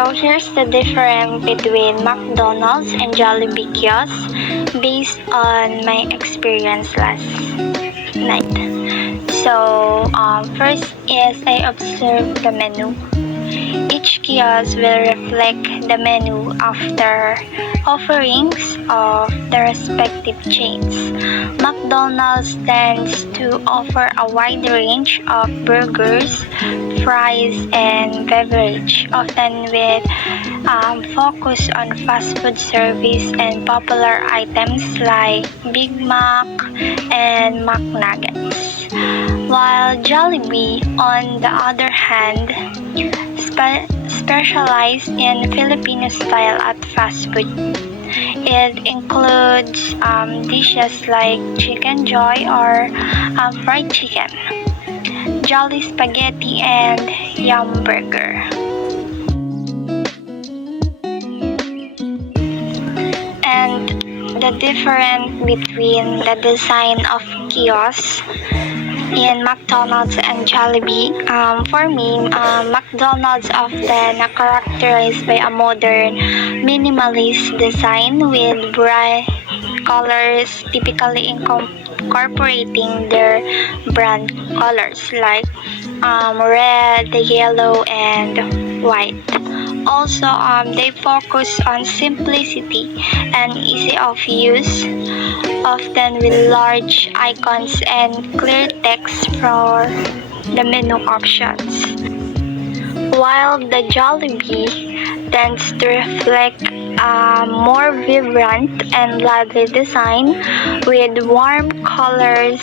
So here's the difference between McDonald's and Jollibee kiosk based on my experience last night. So first is I observed the menu. Each kiosk will reflect the menu after offerings of the respective chains. McDonald's tends to offer a wide range of burgers, fries, and beverage, often with focus on fast food service and popular items like Big Mac and McNuggets. While Jollibee, on the other hand, specialized in Filipino style at fast food. It includes dishes like chicken joy or fried chicken, jolly spaghetti, and yum burger. And the difference between the design of kiosks in McDonald's and Jollibee. For me, McDonald's often characterized by a modern, minimalist design with bright colors, typically incorporating their brand colors like red, yellow, and white. Also, they focus on simplicity and easy of use, often with large icons and clear text for the menu options. While the Jollibee tends to reflect a more vibrant and lively design with warm colors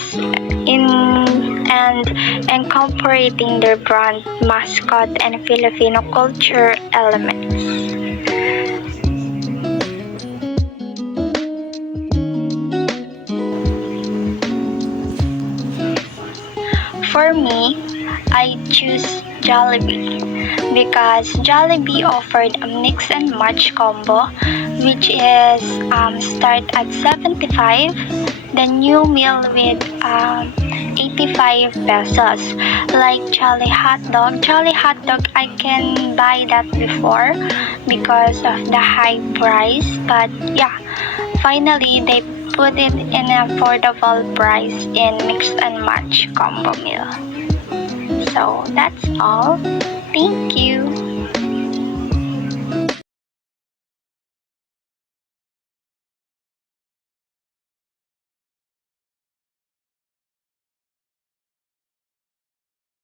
and incorporating their brand mascot and Filipino culture elements. For me, I choose Jollibee because Jollibee offered a mix and match combo which is start at 75, the new meal with 85 pesos, like Jolly Hot Dog. Jolly Hot Dog, I can buy that before because of the high price, but yeah, finally they put it in an affordable price in mix and match combo meal. So that's all. Thank you.